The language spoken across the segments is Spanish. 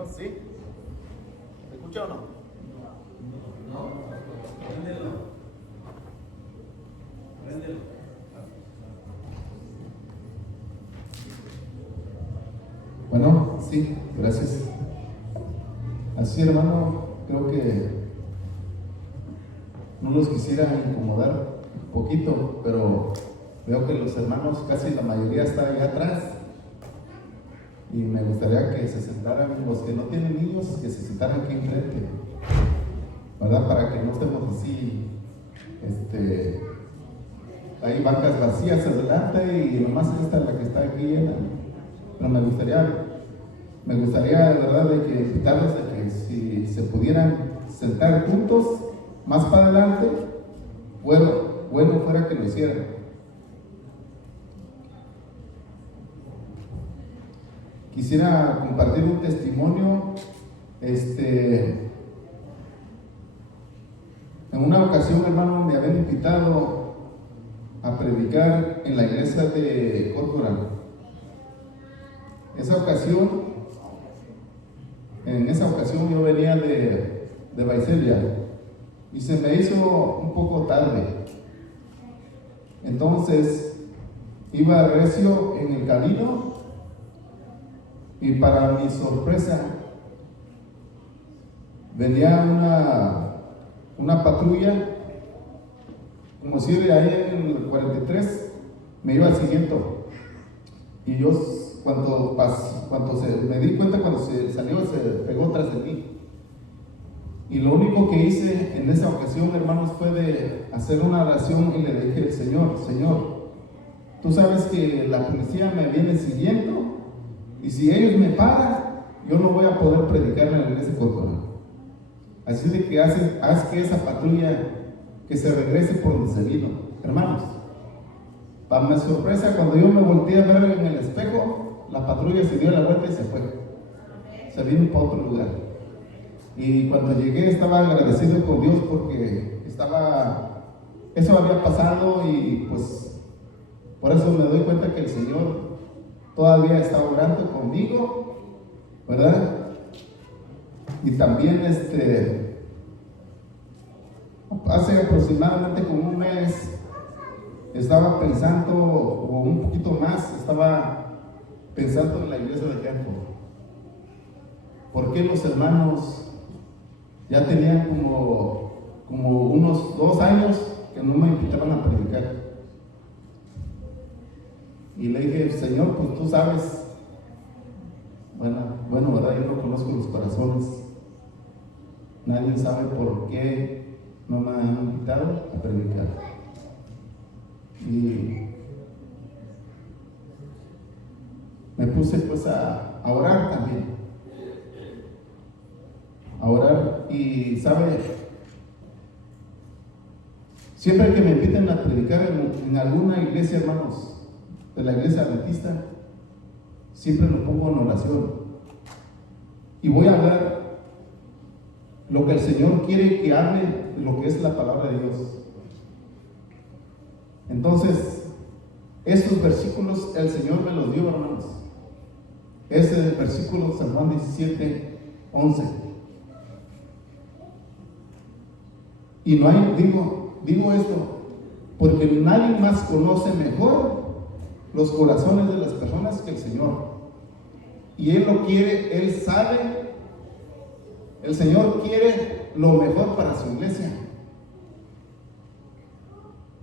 Bueno, sí. ¿Me escucha o no? No, préndelo. Préndelo. Bueno, sí, gracias. Así, hermano, creo que no los quisiera incomodar un poquito, pero veo que los hermanos, casi la mayoría está allá atrás, y me gustaría que se sentaran, los que no tienen niños, que se sentaran aquí enfrente, ¿verdad? Para que no estemos así, hay bancas vacías adelante y nomás esta es la que está aquí llena. Pero me gustaría de verdad de que invitarlos a que si se pudieran sentar juntos más para adelante, bueno fuera que lo hicieran. Quisiera compartir un testimonio. En una ocasión, hermano, me habían invitado a predicar en la iglesia de Corcoran. En esa ocasión yo venía de Baicelia y se me hizo un poco tarde. Entonces iba recio en el camino y para mi sorpresa venía una patrulla, como si de ahí en el 43 me iba siguiendo, y yo me di cuenta cuando se salió, se pegó tras de mí. Y lo único que hice en esa ocasión, hermanos, fue de hacer una oración y le dije: Señor, tú sabes que la policía me viene siguiendo, y si ellos me paran, yo no voy a poder predicar en la iglesia Corcoran. Así de que haz que esa patrulla que se regrese por donde se vino. Hermanos, para mi sorpresa, cuando yo me volteé a ver en el espejo, la patrulla se dio la vuelta y se fue. Se vino para otro lugar. Y cuando llegué estaba agradecido con Dios porque eso había pasado, y pues por eso me doy cuenta que el Señor todavía está orando conmigo, ¿verdad? Y también hace aproximadamente como un mes estaba pensando, o un poquito más, estaba pensando en la iglesia de Campo. ¿Por qué los hermanos ya tenían como unos 2 años que no me invitaban a predicar? Y le dije: Señor, pues tú sabes, bueno, ¿verdad? Yo no conozco los corazones. Nadie sabe por qué no me han invitado a predicar. Y me puse pues a orar también. A orar, y sabe, siempre que me inviten a predicar en alguna iglesia, hermanos, de la iglesia adventista, siempre lo pongo en oración. Y voy a hablar lo que el Señor quiere que hable, de lo que es la palabra de Dios. Entonces, estos versículos el Señor me los dio, hermanos. Es el versículo San Juan 17:11. Y no hay, digo esto, porque nadie más conoce mejor los corazones de las personas que el Señor. Y Él lo quiere, Él sabe, el Señor quiere lo mejor para su iglesia.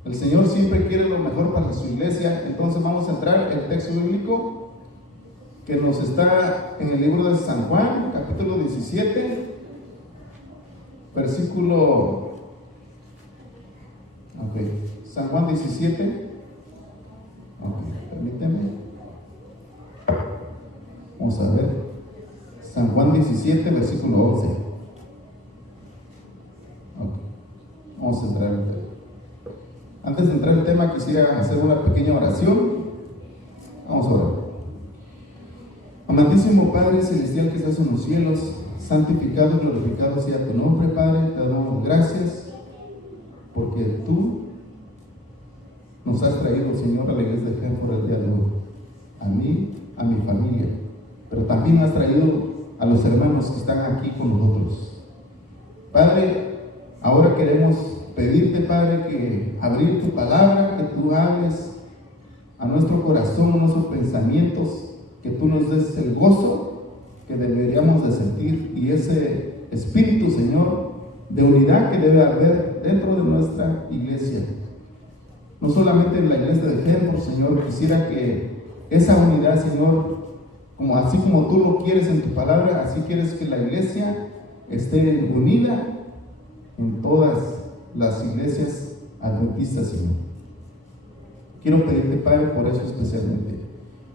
El Señor siempre quiere lo mejor para su iglesia. Entonces vamos a entrar el texto bíblico que nos está en el libro de San Juan, capítulo 17, versículo... San Juan 17. Permíteme. Vamos a ver. San Juan 17, versículo 11. Vamos a entrar. Antes de entrar al tema, quisiera hacer una pequeña oración. Vamos a orar. Amantísimo Padre Celestial que estás en los cielos, santificado y glorificado sea tu nombre, Padre. Te damos gracias porque tú nos has traído, Señor, a la iglesia de Campo el día de hoy, a mí, a mi familia, pero también has traído a los hermanos que están aquí con nosotros. Padre, ahora queremos pedirte, Padre, que abrir tu palabra, que tú hables a nuestro corazón, a nuestros pensamientos, que tú nos des el gozo que deberíamos de sentir y ese espíritu, Señor, de unidad que debe haber dentro de nuestra iglesia. No solamente en la iglesia de Hendor, Señor, quisiera que esa unidad, Señor, así como tú lo quieres en tu palabra, así quieres que la iglesia esté unida en todas las iglesias adventistas, Señor. Quiero pedirte, Padre, por eso especialmente.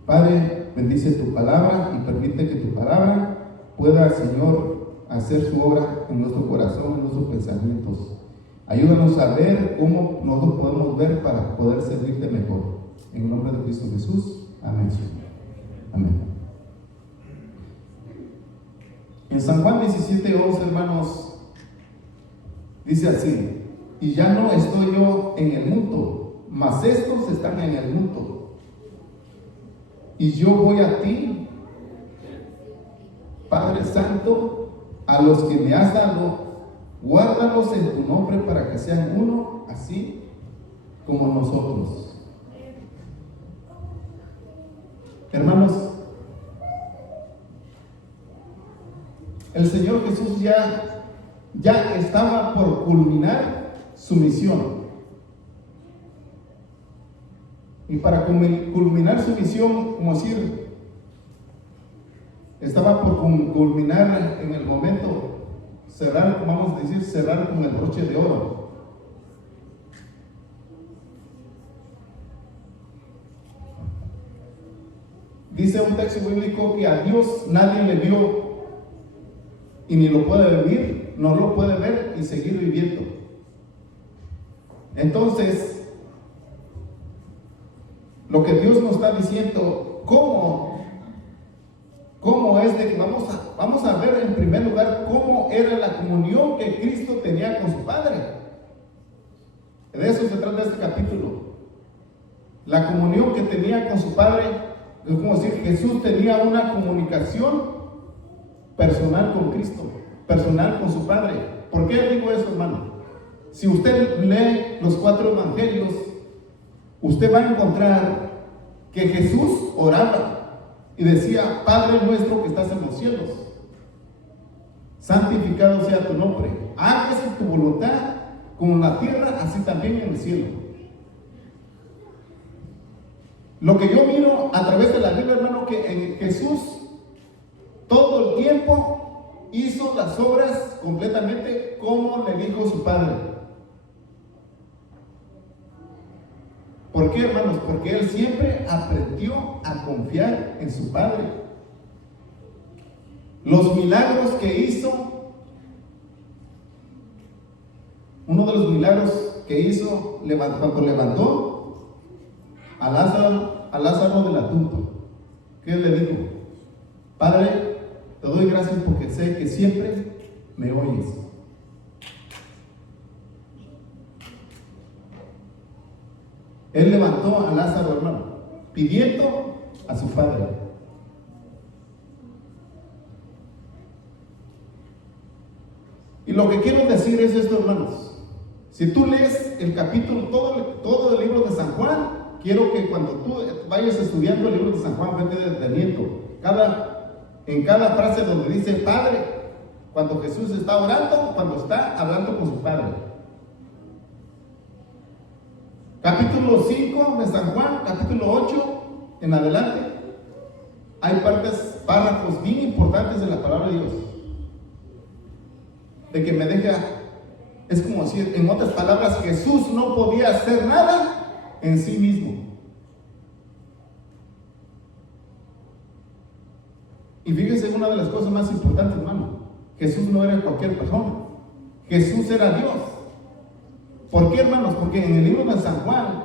Padre, bendice tu palabra y permite que tu palabra pueda, Señor, hacer su obra en nuestro corazón, en nuestros pensamientos. Ayúdanos a ver cómo nosotros podemos ver para poder servirte mejor. En el nombre de Cristo Jesús. Amén, Señor. Amén. En San Juan 17:11, hermanos, dice así: y ya no estoy yo en el mundo, mas estos están en el mundo. Y yo voy a ti, Padre Santo, a los que me has dado, guárdalos en tu nombre para que sean uno, así como nosotros. Hermanos, el Señor Jesús ya estaba por culminar su misión. Y para culminar su misión, como decir, estaba por culminar en el momento, cerrar, vamos a decir, cerrar con el broche de oro. Dice un texto bíblico que a Dios nadie le vio y ni lo puede vivir, no lo puede ver y seguir viviendo. Entonces, lo que Dios nos está diciendo, ¿cómo es de que vamos a ver en primer lugar cómo era la comunión que Cristo tenía con su Padre? De eso se trata este capítulo. La comunión que tenía con su Padre, es como decir, Jesús tenía una comunicación personal con Cristo, personal con su Padre. ¿Por qué digo eso, hermano? Si usted lee los 4 evangelios, usted va a encontrar que Jesús oraba y decía: Padre nuestro que estás en los cielos, santificado sea tu nombre, hágase tu voluntad como en la tierra, así también en el cielo. Lo que yo miro a través de la Biblia, hermano, que en Jesús todo el tiempo hizo las obras completamente como le dijo su Padre. ¿Por qué, hermanos? Porque él siempre aprendió a confiar en su Padre. Los milagros que hizo, uno de los milagros que hizo cuando levantó a Lázaro de la tumba, ¿qué le dijo? Padre, te doy gracias porque sé que siempre me oyes. Él levantó a Lázaro, hermano, pidiendo a su Padre. Y lo que quiero decir es esto, hermanos. Si tú lees el capítulo, todo el libro de San Juan, quiero que cuando tú vayas estudiando el libro de San Juan, vete deteniendo en cada frase donde dice Padre, cuando Jesús está orando, cuando está hablando con su Padre. Capítulo 5 de San Juan, capítulo 8 en adelante, hay párrafos bien importantes de la palabra de Dios, de que me deja, es como decir, en otras palabras, Jesús no podía hacer nada en sí mismo. Y fíjense, una de las cosas más importantes, hermano, Jesús no era cualquier persona, Jesús era Dios. ¿Por qué, hermanos? Porque en el libro de San Juan,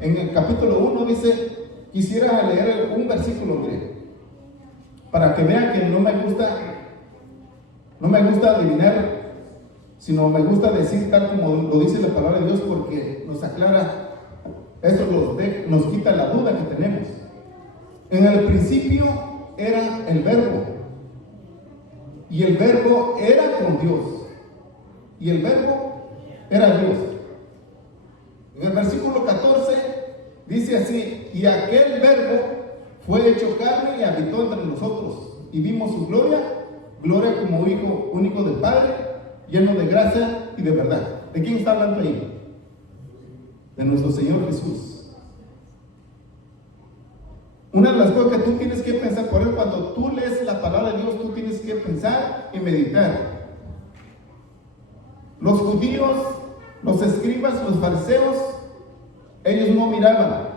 en el capítulo 1 dice, quisiera leer un versículo, mire, para que vean que no me gusta adivinar, sino me gusta decir tal como lo dice la palabra de Dios, porque nos aclara, eso nos quita la duda que tenemos. En el principio era el verbo, y el verbo era con Dios, y el verbo era Dios. En el versículo 14 dice así: y aquel verbo fue hecho carne y habitó entre nosotros, y vimos su gloria, gloria como hijo único del Padre, lleno de gracia y de verdad. ¿De quién está hablando ahí? De nuestro Señor Jesús. Una de las cosas que tú tienes que pensar, por eso cuando tú lees la palabra de Dios, tú tienes que pensar y meditar. Los judíos, los escribas, los fariseos, ellos no miraban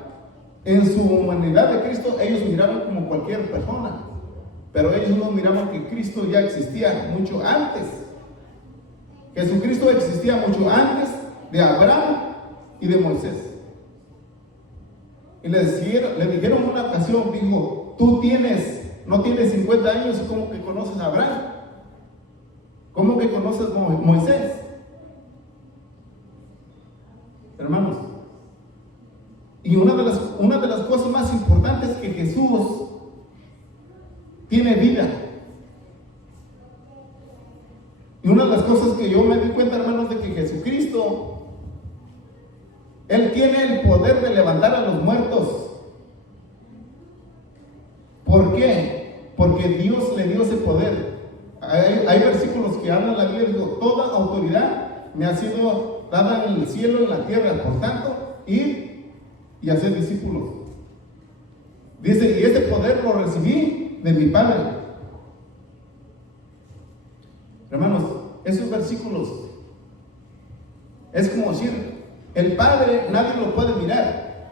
en su humanidad de Cristo, ellos miraban como cualquier persona, pero ellos no miraban que Cristo ya existía mucho antes. Jesucristo existía mucho antes de Abraham y de Moisés. Y le dijeron una ocasión, dijo: tú no tienes 50 años, ¿cómo que conoces a Abraham? ¿Cómo que conoces a Moisés? Hermanos, y una de las cosas más importantes es que Jesús tiene vida. Y una de las cosas que yo me di cuenta, hermanos, de que Jesucristo, Él tiene el poder de levantar a los muertos. ¿Por qué? Porque Dios le dio ese poder. Hay versículos que hablan la Biblia, digo: toda autoridad me ha sido dada en el cielo y en la tierra, por tanto, ir y hacer discípulos. Dice: y ese poder lo recibí de mi Padre. Hermanos, esos versículos es como decir: el Padre nadie lo puede mirar.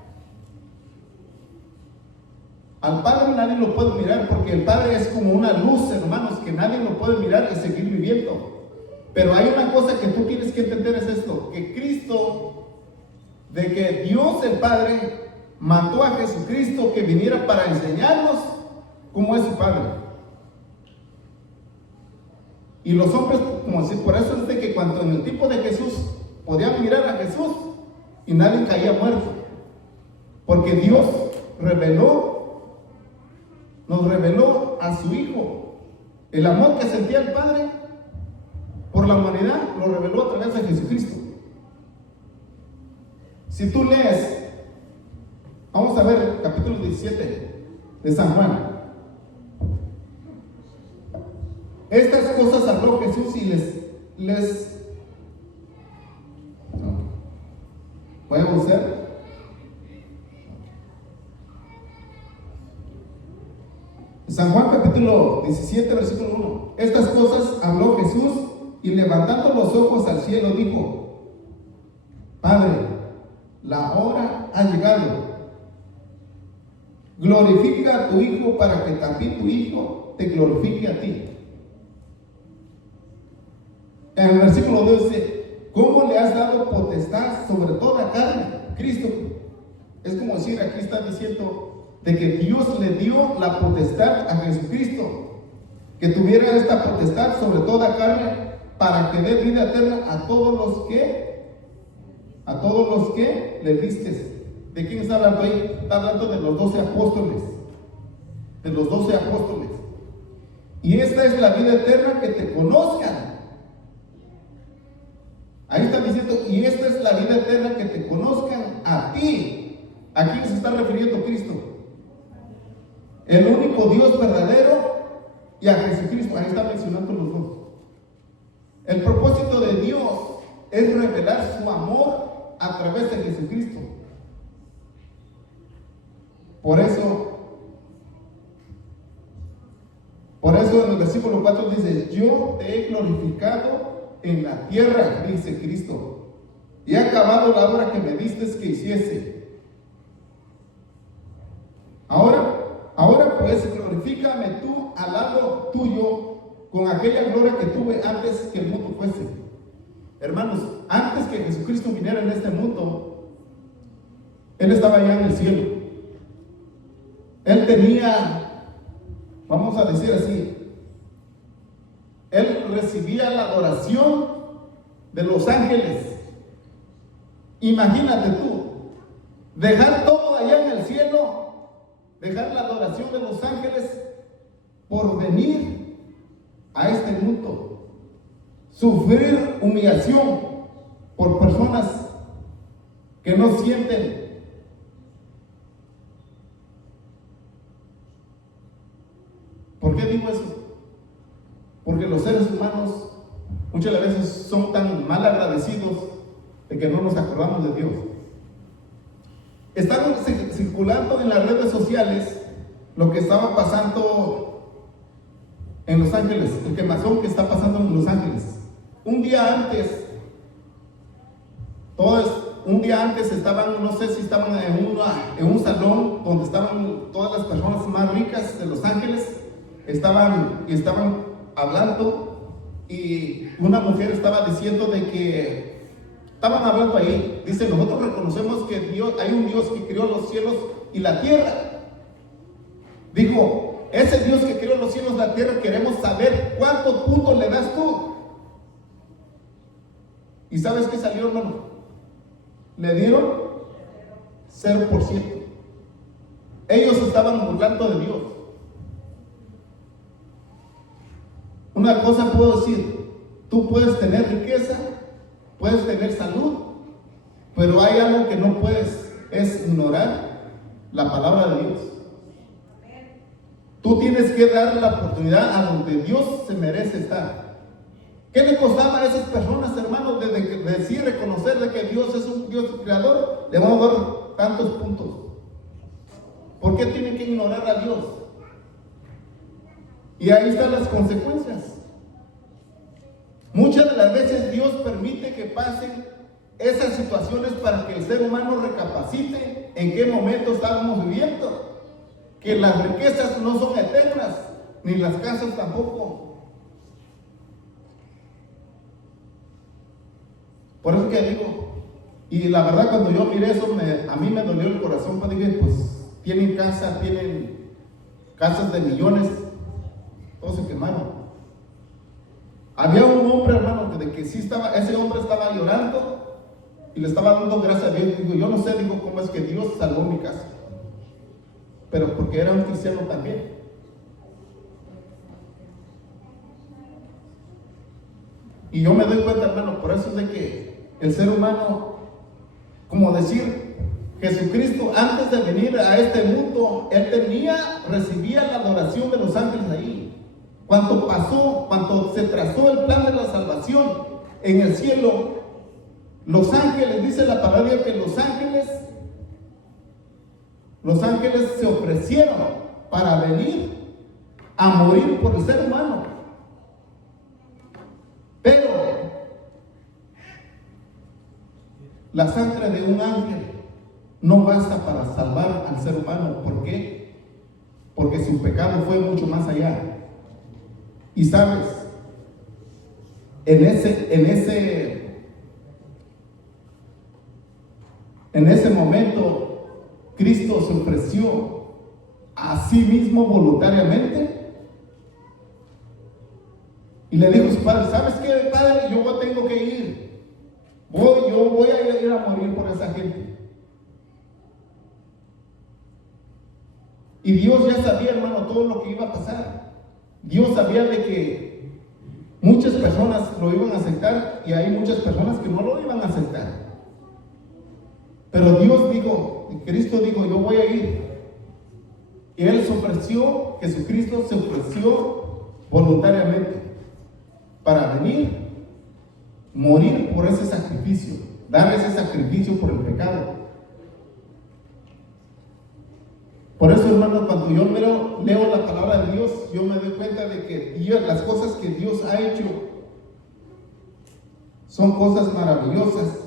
Al Padre nadie lo puede mirar, porque el Padre es como una luz, hermanos, que nadie lo puede mirar y seguir viviendo. Pero hay una cosa que tú tienes que entender, es esto: que Cristo, de que Dios el Padre mandó a Jesucristo que viniera para enseñarnos cómo es su Padre. Y los hombres, como decir, por eso es de que cuando en el tiempo de Jesús podían mirar a Jesús y nadie caía muerto, porque Dios nos reveló a su Hijo. El amor que sentía el Padre por la humanidad lo reveló a través de Jesucristo. Si tú lees, vamos a ver capítulo 17 de San Juan. Estas cosas habló Jesús y ¿podemos ver? San Juan capítulo 17 versículo 1. Estas cosas habló Jesús y levantando los ojos al cielo dijo: Padre, la hora ha llegado. Glorifica a tu Hijo para que también tu Hijo te glorifique a ti. En el versículo 2 dice: ¿cómo le has dado potestad sobre toda carne? Cristo. Es como decir, aquí está diciendo de que Dios le dio la potestad a Jesucristo, que tuviera esta potestad sobre toda carne, para que dé vida eterna a todos los que le diste. ¿De quién está hablando ahí? Está hablando de los 12 apóstoles. De los 12 apóstoles. Y esta es la vida eterna, que te conozcan. Ahí está diciendo: y esta es la vida eterna, que te conozcan a ti. ¿A quién se está refiriendo Cristo? El único Dios verdadero, y a Jesucristo. Ahí está mencionando los dos. El propósito de Dios es revelar su amor a través de Jesucristo. Por eso en el versículo 4 dice: yo te he glorificado en la tierra, dice Cristo, y he acabado la obra que me diste que hiciese. Ahora pues glorifícame tú al lado tuyo con aquella gloria que tuve antes que el mundo fuese. Hermanos, antes que Jesucristo viniera en este mundo, Él estaba allá en el cielo. Él tenía, vamos a decir así, Él recibía la adoración de los ángeles. Imagínate tú, dejar todo allá en el cielo, dejar la adoración de los ángeles por venir a este mundo, sufrir humillación por personas que no sienten. ¿Por qué digo eso? Porque los seres humanos muchas veces son tan mal agradecidos de que no nos acordamos de Dios. Están circulando en las redes sociales lo que estaba pasando en Los Ángeles, el quemazón que está pasando en Los Ángeles. Un día antes estaban, no sé si estaban en un salón donde estaban todas las personas más ricas de Los Ángeles, estaban hablando, y una mujer estaba diciendo de que estaban hablando ahí, dice: nosotros reconocemos que hay un Dios que creó los cielos y la tierra. Dijo: ese Dios que creó los cielos y la tierra, queremos saber cuántos puntos le das tú. ¿Y sabes qué salió, hermano? Le dieron 0%. Ellos estaban burlando de Dios. Una cosa puedo decir: tú puedes tener riqueza, puedes tener salud, pero hay algo que no puedes, es ignorar la palabra de Dios. Tú tienes que darle la oportunidad a donde Dios se merece estar. ¿Qué le costaba a esas personas, hermanos, de decir, reconocer de que Dios es un Dios creador? Le vamos a dar tantos puntos. ¿Por qué tienen que ignorar a Dios? Y ahí están las consecuencias. Muchas de las veces Dios permite que pasen esas situaciones para que el ser humano recapacite en qué momento estamos viviendo. Que las riquezas no son eternas, ni las casas tampoco. Por eso que digo, y la verdad cuando yo miré eso, a mí me dolió el corazón, pues dije, pues tienen casas de millones, todos se quemaron. Había un hombre, hermano, que sí estaba, ese hombre estaba llorando y le estaba dando gracias a Dios. Digo, yo no sé, digo, cómo es que Dios salvó mi casa, pero porque era un cristiano también. Y yo me doy cuenta, hermano, por eso es de que el ser humano, como decir, Jesucristo antes de venir a este mundo, Él recibía la adoración de los ángeles ahí. Cuando se trazó el plan de la salvación en el cielo, los ángeles, dice la palabra que los ángeles se ofrecieron para venir a morir por el ser humano. Pero la sangre de un ángel no basta para salvar al ser humano. ¿Por qué? Porque su pecado fue mucho más allá. Y sabes, en ese momento, Cristo se ofreció a sí mismo voluntariamente y le dijo a su padre: ¿sabes qué, padre? Yo tengo que ir. Yo voy a ir a morir por esa gente. Y Dios ya sabía, hermano, todo lo que iba a pasar. Dios sabía de que muchas personas lo iban a aceptar y hay muchas personas que no lo iban a aceptar. Pero Dios dijo, Cristo dijo: yo voy a ir. Y Él se ofreció, Jesucristo se ofreció voluntariamente para venir, morir por ese sacrificio, dar ese sacrificio por el pecado. Por eso, hermano, cuando yo leo la palabra de Dios, yo me doy cuenta de que las cosas que Dios ha hecho son cosas maravillosas.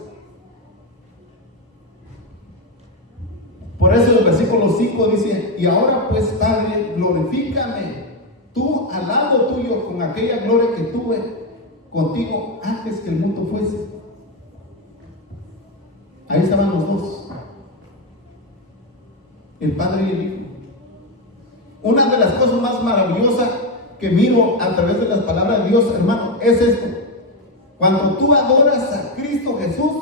Por eso el versículo 5 dice: y ahora pues, Padre, glorifícame tú al lado tuyo con aquella gloria que tuve contigo antes que el mundo fuese. Ahí estaban los dos, el Padre y el Hijo. Una de las cosas más maravillosas que miro a través de las palabras de Dios, hermano, es esto: cuando tú adoras a Cristo Jesús,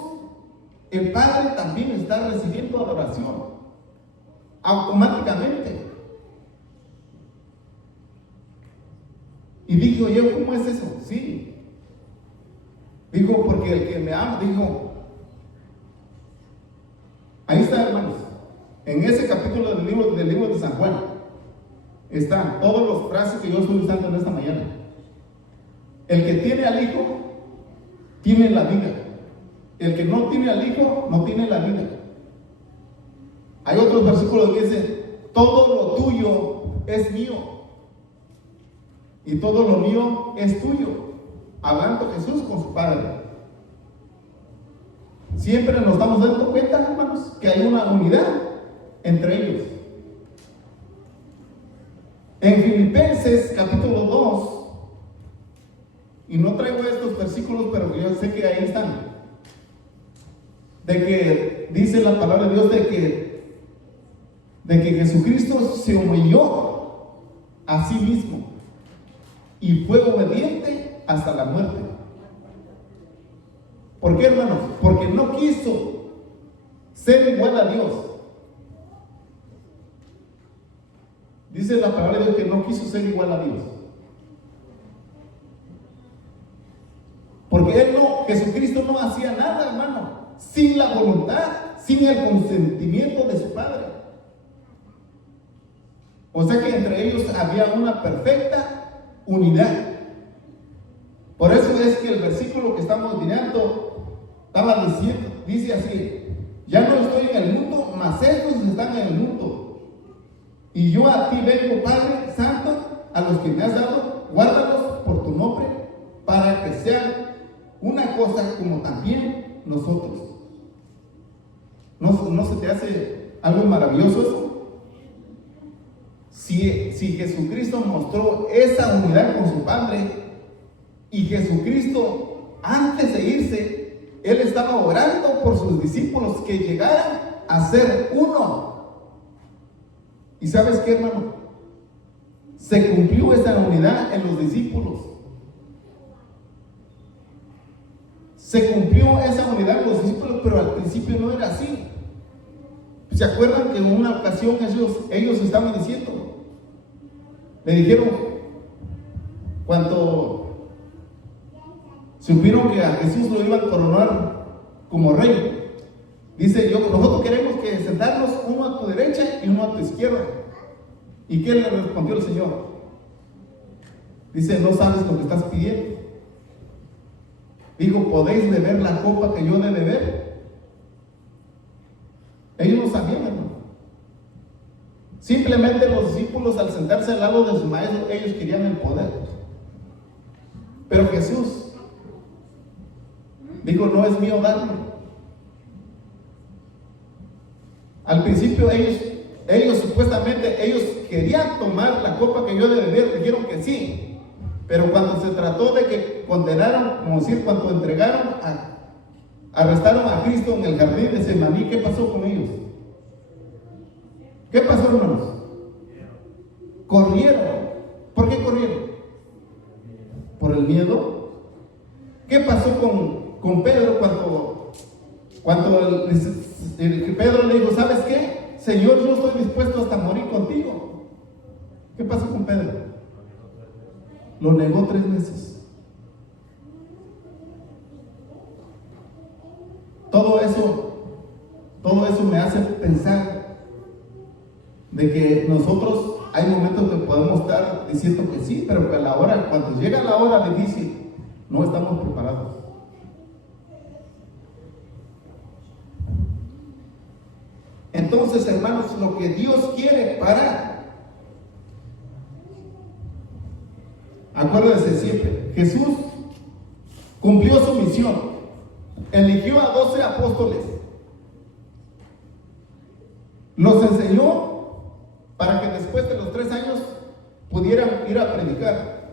el Padre también está recibiendo adoración automáticamente. Y dijo yo, ¿cómo es eso? Sí. Dijo, porque el que me ama, dijo, ahí está, hermanos, en ese capítulo del libro de San Juan, están todas las frases que yo estoy usando en esta mañana. El que tiene al Hijo, tiene la vida. El que no tiene al Hijo, no tiene la vida. Hay otros versículos que dicen, todo lo tuyo es mío y todo lo mío es tuyo, hablando Jesús con su Padre. Siempre nos estamos dando cuenta, hermanos, que hay una unidad entre ellos. En Filipenses capítulo 2, y no traigo estos versículos, pero yo sé que ahí están, de que dice la palabra de Dios de que Jesucristo se humilló a sí mismo y fue obediente hasta la muerte. ¿Por qué, hermanos? Porque no quiso ser igual a Dios. Dice la palabra de Dios que no quiso ser igual a Dios. Porque Jesucristo no hacía nada, hermano, sin la voluntad, sin el consentimiento de su Padre. O sea que entre ellos había una perfecta unidad. Por eso es que el versículo que estamos mirando estaba diciendo, dice así: ya no estoy en el mundo, mas estos están en el mundo. Y yo a ti vengo, Padre Santo, a los que me has dado, guárdalos por tu nombre, para que sean una cosa como también nosotros. ¿No se te hace algo maravilloso eso? Si Jesucristo mostró esa unidad con su Padre, y Jesucristo, antes de irse, Él estaba orando por sus discípulos que llegaran a ser uno. ¿Y sabes qué, hermano? Se cumplió esa unidad en los discípulos. Se cumplió esa unidad en los discípulos, pero al principio no era así. ¿Se acuerdan que en una ocasión ellos estaban diciendo? Le dijeron, cuando supieron que a Jesús lo iban a coronar como rey, dice, nosotros queremos que sentarnos uno a tu derecha y uno a tu izquierda. ¿Y qué le respondió el Señor? Dice, no sabes lo que estás pidiendo. Dijo, ¿podéis beber la copa que yo he de beber? Ellos no sabían, hermano. Simplemente los discípulos, al sentarse al lado de su maestro, ellos querían el poder. Pero Jesús dijo, no es mío darlo. Al principio ellos supuestamente, ellos querían tomar la copa que yo he de beber, dijeron que sí. Pero cuando se trató de que condenaron, como decir, cuando arrestaron a Cristo en el jardín de Getsemaní, ¿qué pasó con ellos? ¿Qué pasó, hermanos? Corrieron. ¿Por qué corrieron? ¿Por el miedo? ¿Qué pasó con Pedro cuando Pedro le dijo, ¿sabes qué? Señor, yo estoy dispuesto hasta morir contigo. ¿Qué pasó con Pedro? Lo negó 3 veces. Todo eso me hace pensar de que nosotros hay momentos que podemos estar diciendo que sí, pero que cuando llega la hora difícil, no estamos preparados. Entonces, hermanos, lo que Dios quiere acuérdense siempre, Jesús cumplió su misión, eligió a 12 apóstoles, los enseñó para que después de los 3 años pudieran ir a predicar.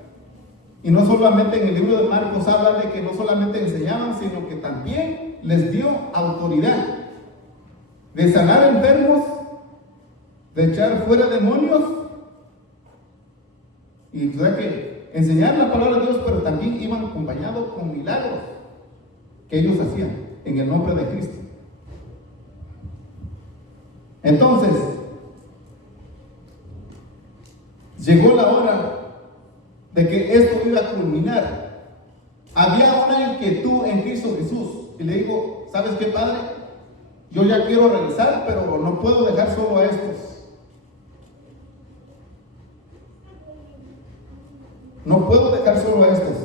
Y no solamente en el libro de Marcos habla de que no solamente enseñaban, sino que también les dio autoridad de sanar enfermos, de echar fuera demonios, y o sea que enseñar la palabra de Dios, pero también iban acompañados con milagros que ellos hacían en el nombre de Cristo. Entonces, llegó la hora de que esto iba a culminar. Había una inquietud en Cristo Jesús. Y le digo, ¿sabes qué, Padre? Yo ya quiero regresar, pero no puedo dejar solo a estos. No puedo dejar solo a estos.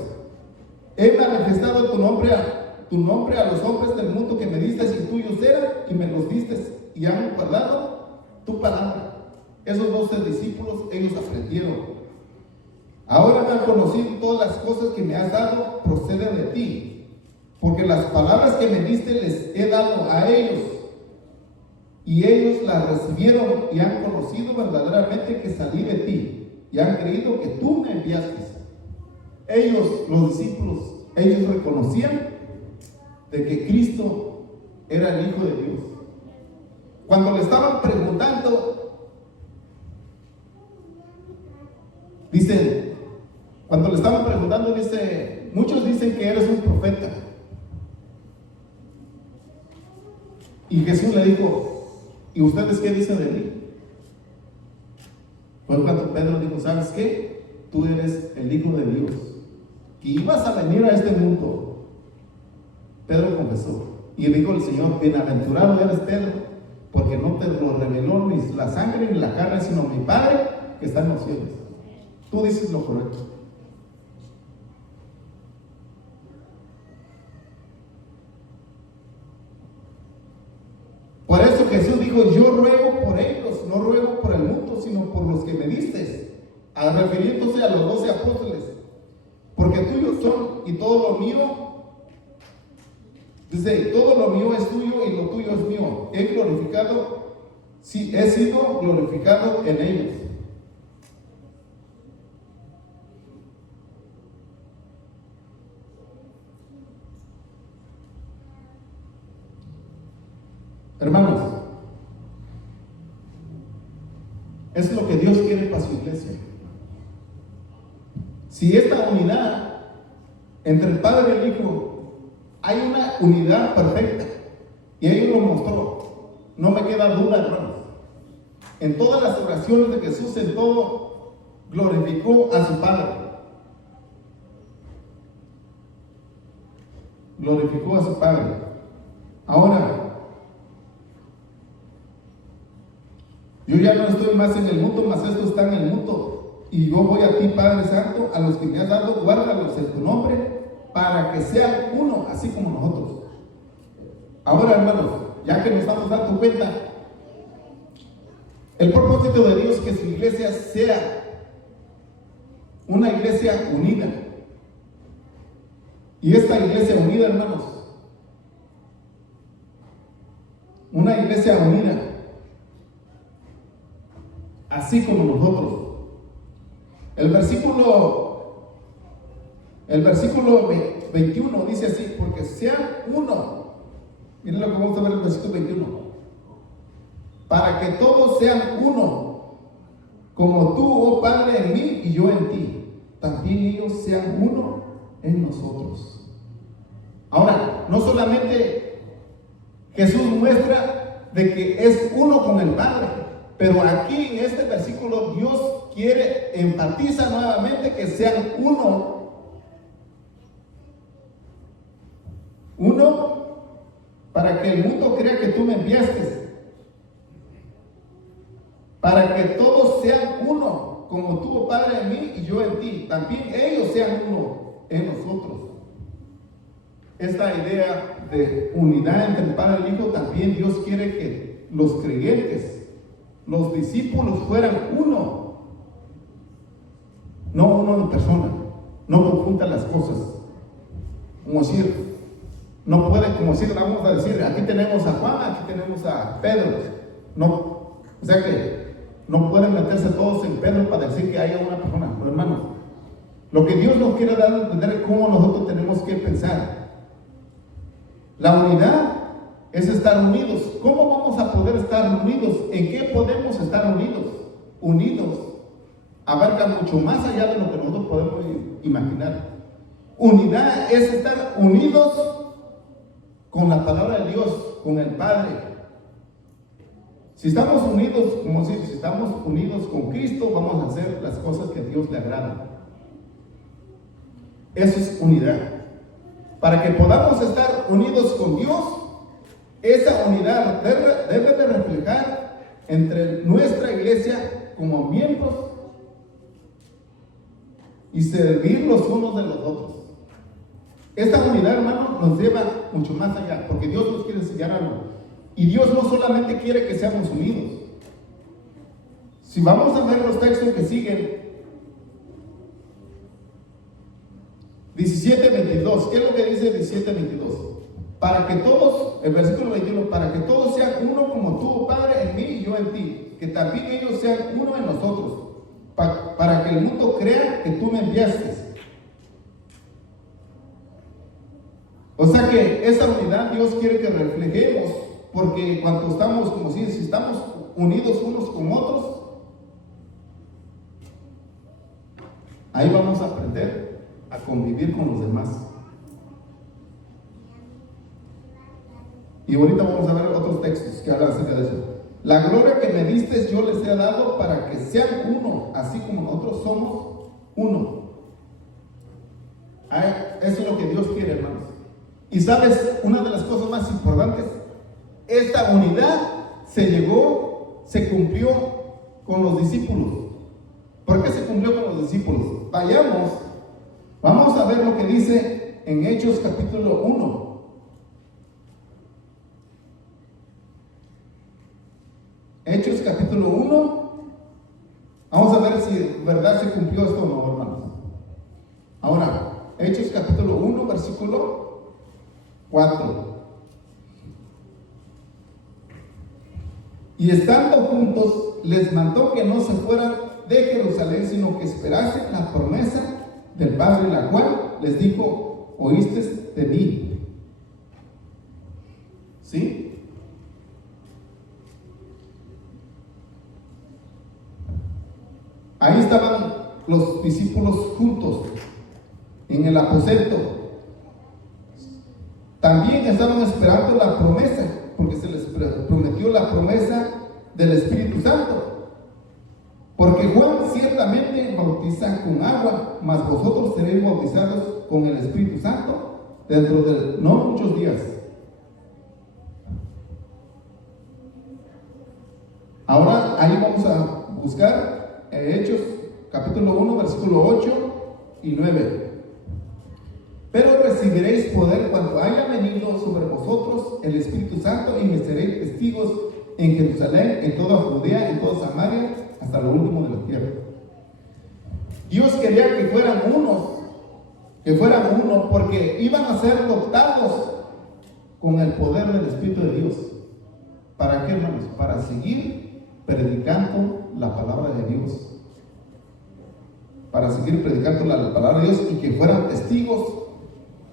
He manifestado tu nombre a los hombres del mundo que me diste y tuyos eran y me los diste y han guardado tu palabra. Esos 12 discípulos, ellos aprendieron. Ahora me han conocido todas las cosas que me has dado proceden de ti, porque las palabras que me diste les he dado a ellos y ellos las recibieron y han conocido verdaderamente que salí de ti y han creído que tú me enviaste. Ellos, los discípulos, ellos reconocían de que Cristo era el Hijo de Dios. Cuando le estaban preguntando, dice, muchos dicen que eres un profeta. Y Jesús le dijo, ¿y ustedes qué dicen de mí? Fue cuando Pedro dijo, ¿sabes qué? Tú eres el Hijo de Dios, que ibas a venir a este mundo. Pedro confesó, y dijo el Señor, bienaventurado eres Pedro, porque no te lo reveló ni la sangre ni la carne, sino mi Padre que está en los cielos. Tú dices lo correcto. Por eso Jesús dijo, yo ruego por ellos, no ruego por el mundo, sino por los que me diste, refiriéndose a los 12 apóstoles, porque tuyos son y todo lo mío, dice, todo lo mío es tuyo y lo tuyo es mío. He glorificado, sí, he sido glorificado en ellos. Hermanos, es lo que Dios quiere para su iglesia. Si esta unidad entre el Padre y el Hijo, hay una unidad perfecta, y Él lo mostró, no me queda duda, hermanos. En todas las oraciones de Jesús, en todo, glorificó a su Padre. Glorificó a su Padre. Ahora, yo ya no estoy más en el mundo, mas esto está en el mundo. Y yo voy a ti, Padre Santo, a los que me has dado, guárdalos en tu nombre, para que sean uno, así como nosotros. Ahora, hermanos, ya que nos estamos dando cuenta, el propósito de Dios es que su iglesia sea una iglesia unida. Y esta iglesia unida, hermanos, una iglesia unida, así como nosotros. El versículo 21 dice así, porque sean uno. Miren lo que vamos a ver en el versículo 21. Para que todos sean uno, como tú, oh Padre, en mí y yo en ti, también ellos sean uno en nosotros. Ahora, no solamente Jesús muestra de que es uno con el Padre, pero aquí en este versículo Dios enfatiza nuevamente que sean uno. Uno, para que el mundo crea que tú me enviaste. Para que todos sean uno, como tú, Padre, en mí y yo en ti. También ellos sean uno en nosotros. Esta idea de unidad entre el Padre y el Hijo, también Dios quiere que los creyentes, los discípulos fueran uno, no uno en persona, no confunda las cosas. Como decir, no puede, como decir, vamos a decir, aquí tenemos a Juan, aquí tenemos a Pedro. No, o sea que no pueden meterse todos en Pedro para decir que haya una persona. Pero hermanos, lo que Dios nos quiere dar a entender es cómo nosotros tenemos que pensar. La unidad es estar unidos. ¿Cómo vamos a poder estar unidos? ¿En qué podemos estar unidos? Unidos abarca mucho más allá de lo que nosotros podemos imaginar. Unidad es estar unidos con la palabra de Dios, con el Padre. Si estamos unidos, como si estamos unidos con Cristo, vamos a hacer las cosas que a Dios le agradan. Eso es unidad. Para que podamos estar unidos con Dios, esa unidad debe de reflejar entre nuestra iglesia como miembros y servir los unos de los otros. Esta unidad, hermano, nos lleva mucho más allá, porque Dios nos quiere enseñar algo. Y Dios no solamente quiere que seamos unidos. Si vamos a ver los textos que siguen, 17:22, ¿qué es lo que dice 17:22? Para que todos, el versículo 21, para que todos sean uno como tú, Padre, en mí y yo en ti, que también ellos sean uno en nosotros, para que el mundo crea que tú me enviaste. O sea que esa unidad Dios quiere que reflejemos, porque cuando estamos, como si estamos unidos unos con otros, ahí vamos a aprender a convivir con los demás. Y ahorita vamos a ver otros textos que hablan acerca de eso. La gloria que me diste yo les he dado para que sean uno, así como nosotros somos uno. Eso es lo que Dios quiere, hermanos. Y sabes, una de las cosas más importantes, esta unidad se cumplió con los discípulos. ¿Por qué se cumplió con los discípulos? Vamos a ver lo que dice en Hechos capítulo 1. Hechos capítulo 1. Vamos a ver si de verdad se cumplió esto o no, hermanos. Ahora, Hechos capítulo 1, versículo 4. Y estando juntos, les mandó que no se fueran de Jerusalén, sino que esperasen la promesa del Padre, la cual les dijo: oíste de mí. ¿Sí? Ahí estaban los discípulos juntos en el aposento. También estaban esperando la promesa, porque se les prometió la promesa del Espíritu Santo. Porque Juan ciertamente bautiza con agua, mas vosotros seréis bautizados con el Espíritu Santo dentro de no muchos días. Ahora ahí vamos a buscar Hechos capítulo 1, versículo 8 y 9. Pero recibiréis poder cuando haya venido sobre vosotros el Espíritu Santo, y me seréis testigos en Jerusalén, en toda Judea, en toda Samaria, hasta lo último de la tierra. Dios quería que fueran uno, porque iban a ser dotados con el poder del Espíritu de Dios. ¿Para qué, hermanos? Para seguir predicando la palabra de Dios. Para seguir predicando la palabra de Dios, y que fueran testigos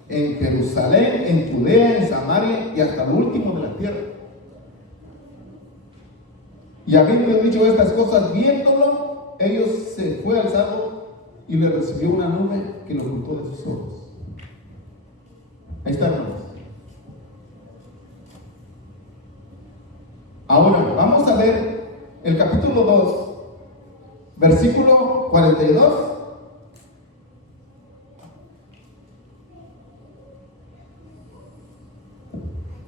en Jerusalén, en Judea, en Samaria y hasta lo último de la tierra. Y habiendo dicho estas cosas, viéndolo, ellos se fue alzado y le recibió una nube que lo ocultó de sus ojos. Ahí está, hermanos. Ahora vamos a ver el capítulo 2, versículo 42.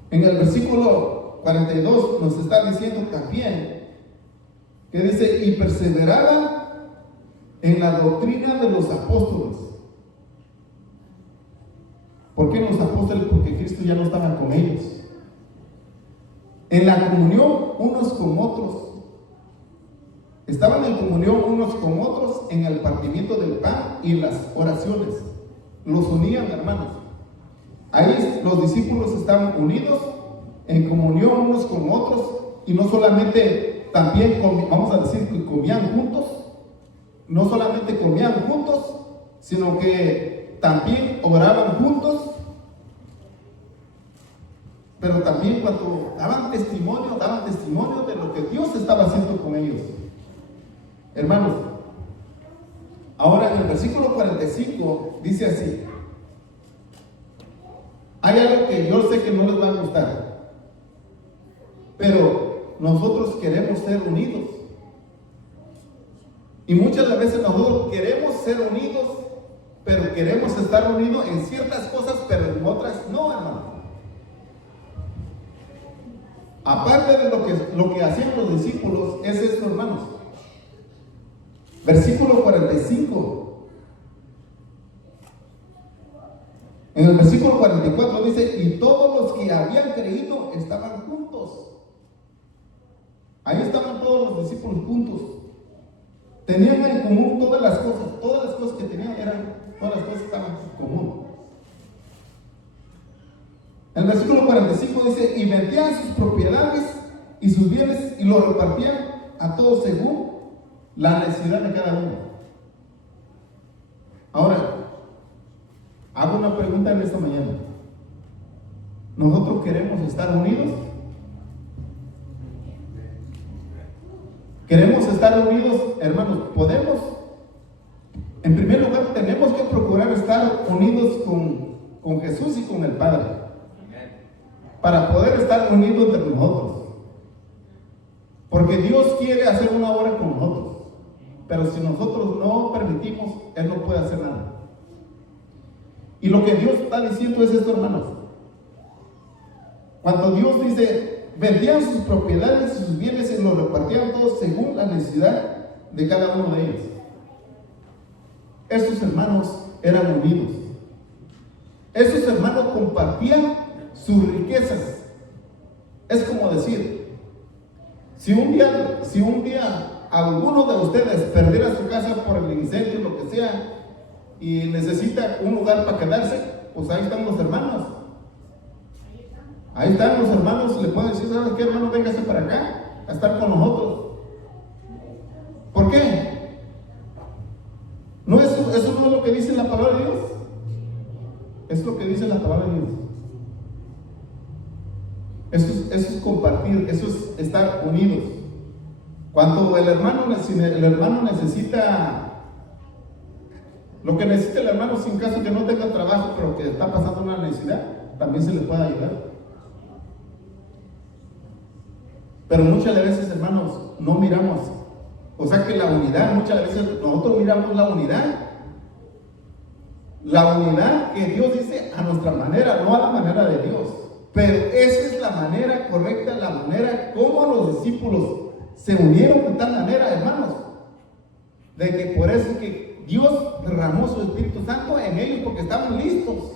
En el versículo 42 nos está diciendo también que dice: y perseveraban en la doctrina de los apóstoles. ¿Por qué los apóstoles? Porque Cristo ya no estaba con ellos. En la comunión unos con otros. Estaban en comunión unos con otros en el partimiento del pan y las oraciones. Los unían, hermanos. Ahí los discípulos estaban unidos en comunión unos con otros, y no solamente también, vamos a decir, que comían juntos. No solamente comían juntos, sino que también oraban juntos. Pero también cuando daban testimonio de lo que Dios estaba haciendo con ellos. Hermanos, ahora en el versículo 45 dice así: hay algo que yo sé que no les va a gustar, pero nosotros queremos ser unidos. Y muchas veces nosotros queremos ser unidos, pero queremos estar unidos en ciertas cosas, pero en otras no, hermano. Aparte de lo que hacían los discípulos, es esto, hermanos. Versículo 45. En el versículo 44 dice: y todos los que habían creído estaban juntos. Ahí estaban todos los discípulos juntos. Tenían en común todas las cosas que tenían todas las cosas estaban en común. El versículo 45 dice: y vendían sus propiedades y sus bienes y los repartían a todos según la necesidad de cada uno. Ahora, hago una pregunta en esta mañana. ¿Nosotros queremos estar unidos? ¿Queremos estar unidos, hermanos? ¿Podemos? En primer lugar, tenemos que procurar estar unidos con Jesús y con el Padre, para poder estar unidos entre nosotros. Porque Dios quiere hacer una obra con nosotros, pero si nosotros no permitimos, Él no puede hacer nada. Y lo que Dios está diciendo es esto, hermanos. Cuando Dios dice: vendían sus propiedades y sus bienes y los repartían todos según la necesidad de cada uno de ellos. Estos hermanos eran unidos. Estos hermanos compartían sus riquezas. Es como decir, si un día alguno de ustedes perdiera su casa por el incendio, lo que sea, y necesita un lugar para quedarse, pues ahí están los hermanos. Ahí están los hermanos, le pueden decir: ¿sabes qué, hermano? Véngase para acá a estar con nosotros. ¿Por qué? Eso no es lo que dice la palabra de Dios. Es lo que dice la palabra de Dios. Eso es compartir, eso es estar unidos. Cuando el hermano necesita lo que necesita el hermano, sin caso que no tenga trabajo, pero que está pasando una necesidad, también se le puede ayudar. Pero muchas veces, hermanos, no miramos. O sea que la unidad, muchas veces nosotros miramos la unidad que Dios dice a nuestra manera, no a la manera de Dios. Pero esa es la manera correcta, la manera como los discípulos se unieron de tal manera, hermanos, de que por eso que Dios derramó su Espíritu Santo en ellos, porque estaban listos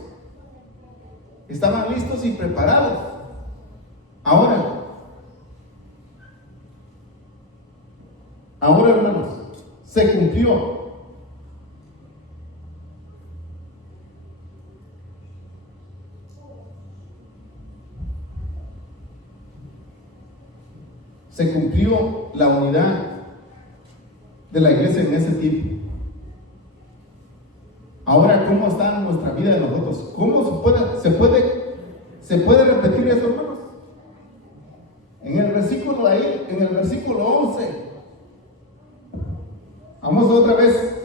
y preparados. Ahora, hermanos, se cumplió. Se cumplió la unidad de la iglesia en ese tiempo. Ahora, ¿cómo está nuestra vida de nosotros? ¿Cómo se puede repetir eso, hermanos? En el versículo 11. Vamos otra vez.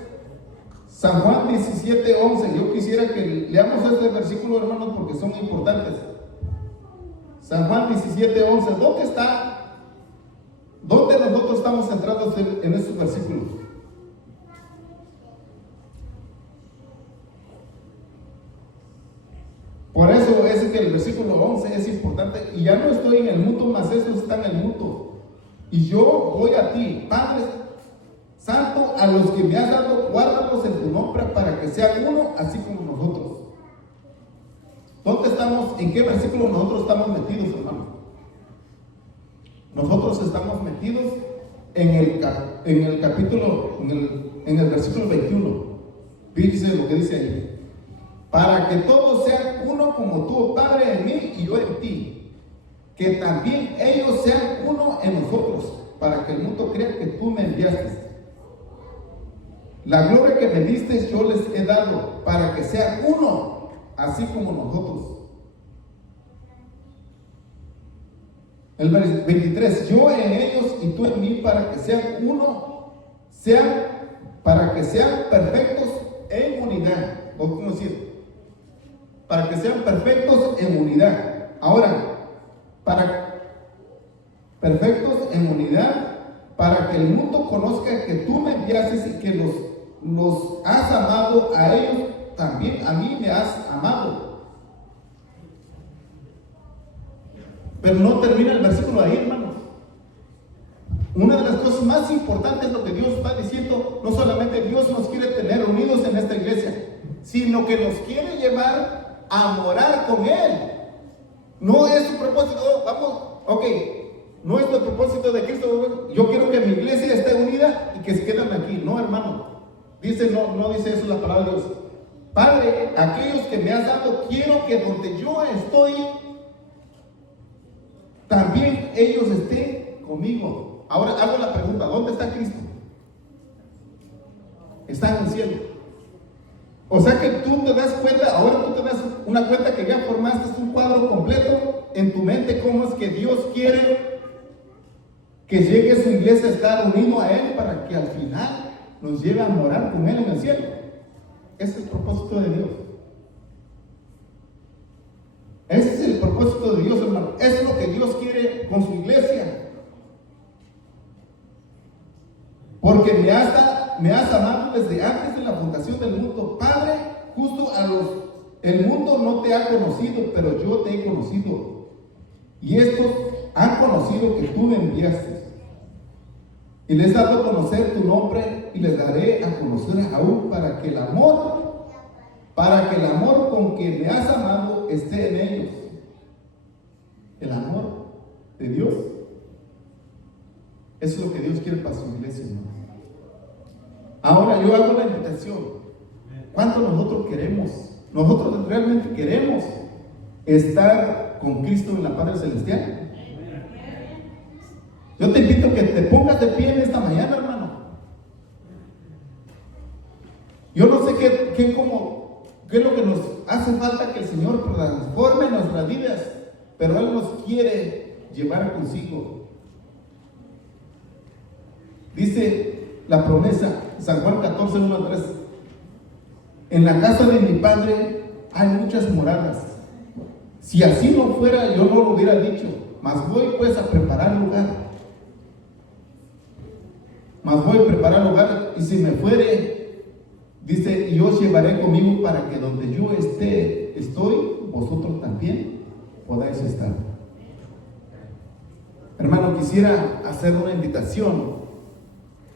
San Juan 17:11. Yo quisiera que leamos este versículo, hermanos, porque son importantes. San Juan 17:11. ¿Dónde está? ¿Dónde nosotros estamos centrados en estos versículos? Por eso es que el versículo 11 es importante. Y ya no estoy en el mundo, mas eso está en el mundo. Y yo voy a ti, Padre Santo, a los que me has dado, guárdalos en tu nombre para que sean uno, así como nosotros. ¿Dónde estamos? ¿En qué versículo nosotros estamos metidos, hermano? Nosotros estamos metidos en el capítulo, en el versículo 21. Fíjense lo que dice ahí: para que todos sean uno como tú, Padre, en mí y yo en ti, que también ellos sean uno en nosotros, para que el mundo crea que tú me enviaste. La gloria que me diste yo les he dado, para que sean uno, así como nosotros. El 23, yo en ellos y tú en mí, para que sean uno, para que sean perfectos en unidad. ¿O cómo decir? Para que sean perfectos en unidad. Ahora, perfectos en unidad, para que el mundo conozca que tú me enviaste y que los has amado a ellos también a mí me has amado. Pero no termina el versículo ahí, hermanos. Una de las cosas más importantes es lo que Dios está diciendo. No solamente Dios nos quiere tener unidos en esta iglesia, sino que nos quiere llevar a morar con Él. No es su propósito, vamos, ok, no es el propósito de Cristo. Yo quiero que mi iglesia esté unida y que se queden aquí. No, hermano. Dice, no dice eso la palabra de Dios. Padre, aquellos que me has dado, quiero que donde yo estoy, también ellos estén conmigo. Ahora hago la pregunta, ¿dónde está Cristo? Está en el cielo. O sea que tú te das cuenta, ahora tú te das una cuenta que ya formaste un cuadro completo en tu mente, cómo es que Dios quiere que llegue su iglesia a estar unido a Él para que al final nos lleve a morar con Él en el cielo. Ese es el propósito de Dios. Ese es el propósito de Dios, hermano. Eso es lo que Dios quiere con su iglesia. Porque me has amado desde antes de la fundación del mundo. Padre, justo el mundo no te ha conocido, pero yo te he conocido. Y estos han conocido que tú me enviaste. Y les he dado a conocer tu nombre y les daré a conocer aún para que el amor con que me has amado esté en ellos. El amor de Dios. Eso es lo que Dios quiere para su iglesia, hermano. Ahora yo hago la invitación. ¿Cuánto nosotros queremos? Nosotros realmente queremos estar con Cristo en la Padre Celestial. Yo te invito a que te pongas de pie en esta mañana, hermano. Yo no sé qué es lo que nos hace falta que el Señor transforme nuestras vidas, pero Él nos quiere llevar consigo. Dice la promesa, San Juan 14, 1 al 3. En la casa de mi Padre hay muchas moradas. Si así no fuera, yo no lo hubiera dicho. Mas voy pues a preparar lugar. Y si me fuere, dice, y os llevaré conmigo para que donde yo estoy, vosotros también podáis estar. Hermano, quisiera hacer una invitación